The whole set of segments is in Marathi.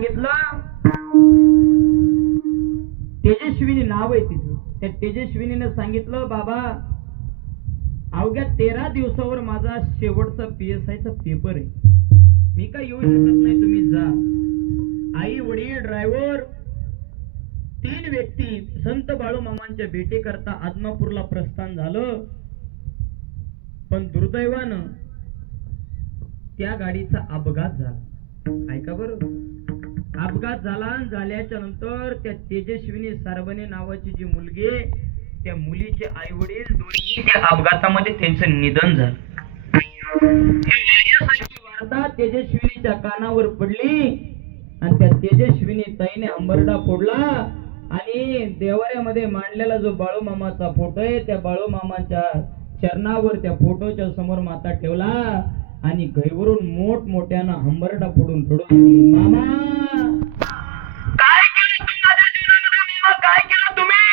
सांगितलं तेजस्विनी नाव आहे तिचं. त्या तेजस्विनीने सांगितलं, बाबा अवघ्या 13 दिवसावर माझा शेवटचा PSI चा पेपर आहे, मी काय येऊ शकत नाही, तुम्ही जा. आई वडील ड्रायव्हर 3 व्यक्ती संत बाळूमामांच्या भेटीकरता आदमापूरला प्रस्थान झालं. पण दुर्दैवानं त्या गाडीचा अपघात झाला. ऐका बरं, अपघात झाल्याच्या नंतर त्या तेजस्विनी सारबने नावाची जी मुलगी आहे, त्या मुलीचे आई वडील दोन्ही त्या अपघातामध्ये त्यांचं निधन झालं. वार्ता तेजस्विनीच्या कानावर पडली आणि त्या तेजस्विनी ताईने अंबरडा फोडला आणि देवाऱ्यामध्ये मांडलेला जो बाळूमामाचा फोटो आहे, त्या बाळूमामाच्या चरणावर त्या फोटोच्या समोर माता ठेवला आणि घैवरून मोठमोठ्यानं हंबरडा फोडून रडू लागली. मामा काय केलं तू माझ्या जीवनामध्ये? मामा काय केलं तुम्ही?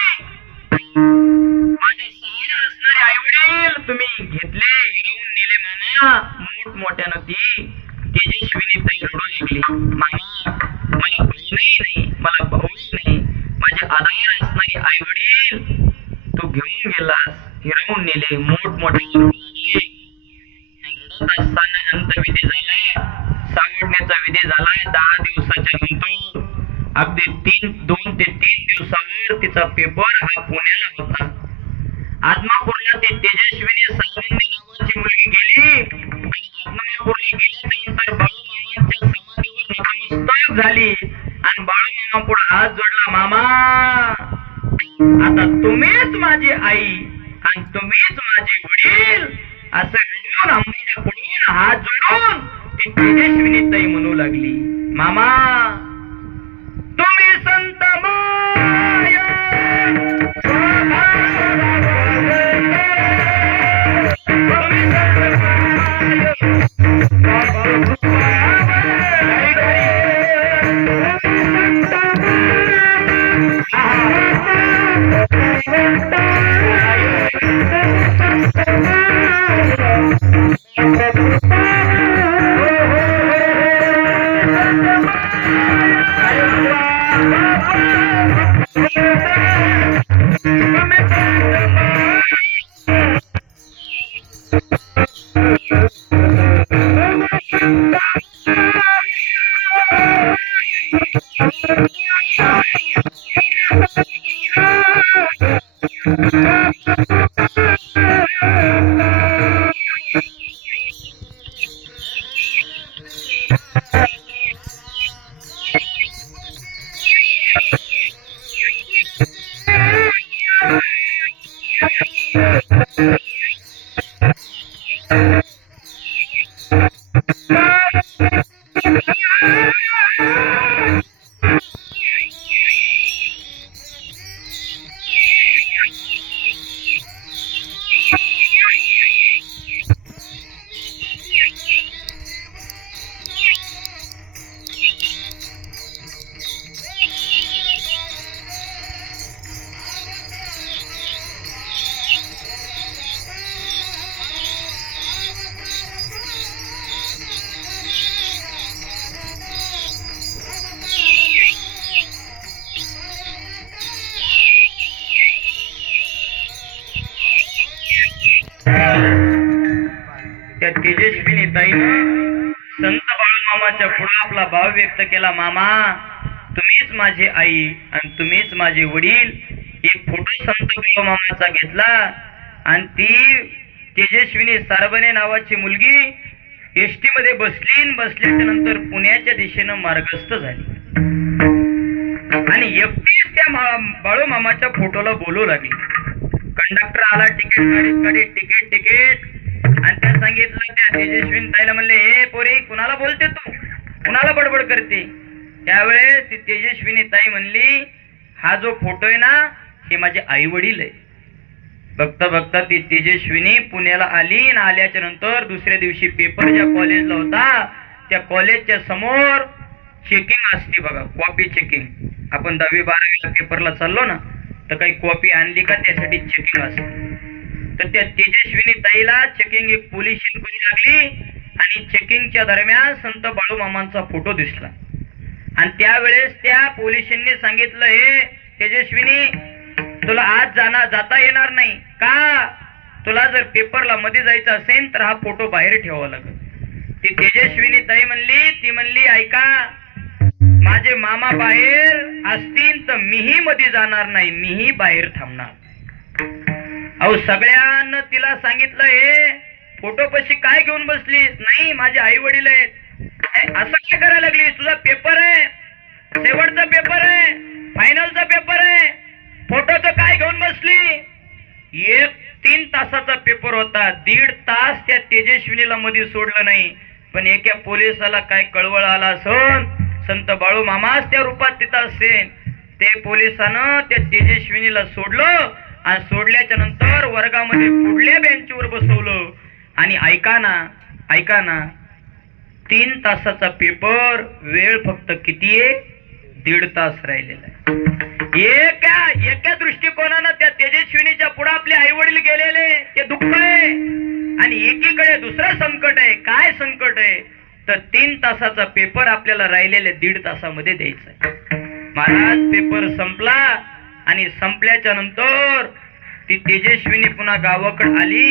माझे सहारा असणारे आई वडील तुम्ही घेतले, हिरावून नेले. मामा मोठमोठ्यानं ती तेजस्विनी ताई रडू लागली. मामा मला बहीणही नाही, मला भाऊही नाही, माझे आधार असणारे आई वडील तू घेऊन गेलास, हिरावून नेले. मोठमोठ्यानं रडू लागली. असताना अंतविधी झालाय, सावडण्याचा विधी झालाय. 10 दिवसाच्या नंतर अगदी 2 ते 3 दिवसावर तिचा पेपर हा पुण्याला होता. आदमापूरला ती तेजस्विनी सारंगे नावाची मुलगी गेली आणि आदमापूरला गेल्याच्या नंतर बाळूमामांच्या समाधीवर नतमस्तक झाली आणि बाळूमामा पुढे हात जोडला. मामा आता तुम्हीच माझी आई आणि तुम्हीच माझे वडील, असं रडून अंबरडा पडून हात जोडून ती तेजस्विनी ताई म्हणू लागली. मामा तुम्ही संत माया त्या तेजस्विनी ताईनं संत बाळूमामाच्या पुढे आपला भाव व्यक्त केला. मामा तुम्हीच माझी आई आणि तुम्हीच माझे वडील. एक फोटो संत बाळूमामाचा घेतला आणि ती तेजस्विनी सारबने नावाची मुलगी एसटी मध्ये बसल्याच्या नंतर पुण्याच्या दिशेनं मार्गस्थ झाली आणि एकटीच त्या बाळूमामाच्या फोटोला बोलू लागली. कंडक्टर आला, तिकीट आणि त्या सांगितलं. त्या तेजस्विनी ताईला म्हणले, हे पोरी कुणाला बोलते तू, कुणाला बडबड करते? त्यावेळेस ती तेजस्विनी ताई म्हणली, हा जो फोटो आहे ना हे माझे आई वडील आहे. बघता बघता ती तेजस्विनी पुण्याला आली आणि आल्याच्या नंतर दुसऱ्या दिवशी पेपर ज्या कॉलेजला होता त्या कॉलेजच्या समोर चेकिंग असते बघा, कॉपी चेकिंग. आपण 10वी 12वीला पेपरला चाललो ना तर काही कॉपी आणली का त्यासाठी चेकिंग असते. तर त्या तेजस्विनी ताईला चेकिंग एक पोलिसिंग करू लागली आणि चेकिंगच्या दरम्यान संत बाळूमामांचा फोटो दिसला. आणि त्यावेळेस त्या पोलिसांनी सांगितलं, हे तेजस्विनी, तुला आज जाता येणार नाही का? तुला जर पेपरला मध्ये जायचं असेल तर हा फोटो बाहेर ठेवावा लागेल. ती तेजस्विनी ताई म्हणली ऐका, माझे मामा बाहेर असतील तर मीही मध्ये जाणार नाही, मीही बाहेर थांबणार. अहो सगळ्यांना तिला सांगितलं, हे फोटो पशी काय घेऊन बसलीस? नाही, माझे आई वडील आहेत. असं काय करायला लागली? तुझा पेपर आहे, शेवटचा पेपर आहे, फायनलचा पेपर आहे, फोटोचं काय घेऊन बसली? 3 तासाचा पेपर होता, 1.5 तास त्या तेजस्विनीला मध्ये सोडलं नाही. पण एका पोलिसाला काय कळवळ आला असून, संत बाळू मामाच त्या रूपात तिथं असेल, ते पोलिसानं त्या तेजस्विनीला सोडलं आणि सोडल्याच्या नंतर वर्गामध्ये पुढल्या बेंचवर बसवलं. आणि ऐका ना 3 तासाचा पेपर, वेळ फक्त किती आहे? 1.5 तास राहिलेला आहे. एका दृष्टिकोनानं त्या तेजस्विनीच्या पुढे आपले आई वडील गेलेले, ते दुःख आहे. आणि एकीकडे दुसरं संकट आहे. काय संकट आहे? तर 3 तासाचा पेपर आपल्याला राहिलेले 1.5 तासामध्ये द्यायचा आहे. महाराज, पेपर संपला आणि संपल्याच्या नंतर ती तेजस्विनी पुन्हा गावाकडे आली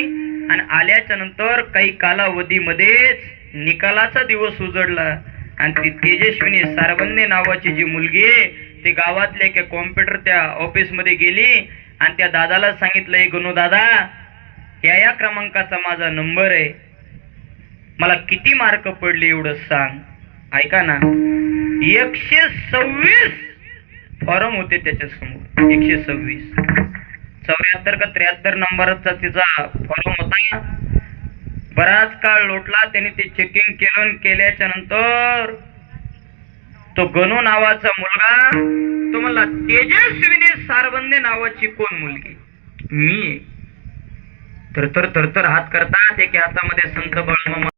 आणि आल्याच्या नंतर काही कालावधीमध्येच निकालाचा दिवस उजडला. आणि ती तेजस्विनी सारवंदे नावाची जी मुलगी आहे, ती गावातल्या एका कॉम्प्युटर त्या ऑफिस मध्ये गेली आणि त्या दादाला सांगितलं, हे गणू दादा, या क्रमांकाचा माझा नंबर आहे, मला किती मार्क पडले एवढं सांग. ऐका ना, 126 फॉर्म होते त्याच्या समोर. 126, 74 का 73 नंबरचा तिचा फॉर्म होता. बराच काळ लोटला, त्याने ते चेकिंग केल्याच्या नंतर तो गणू नावाचा मुलगा, तो म्हणला, तेजस्विनी सारवंदे नावाची कोण मुलगी? मी. तर हात करतात, एका हातामध्ये संत बाळू मामा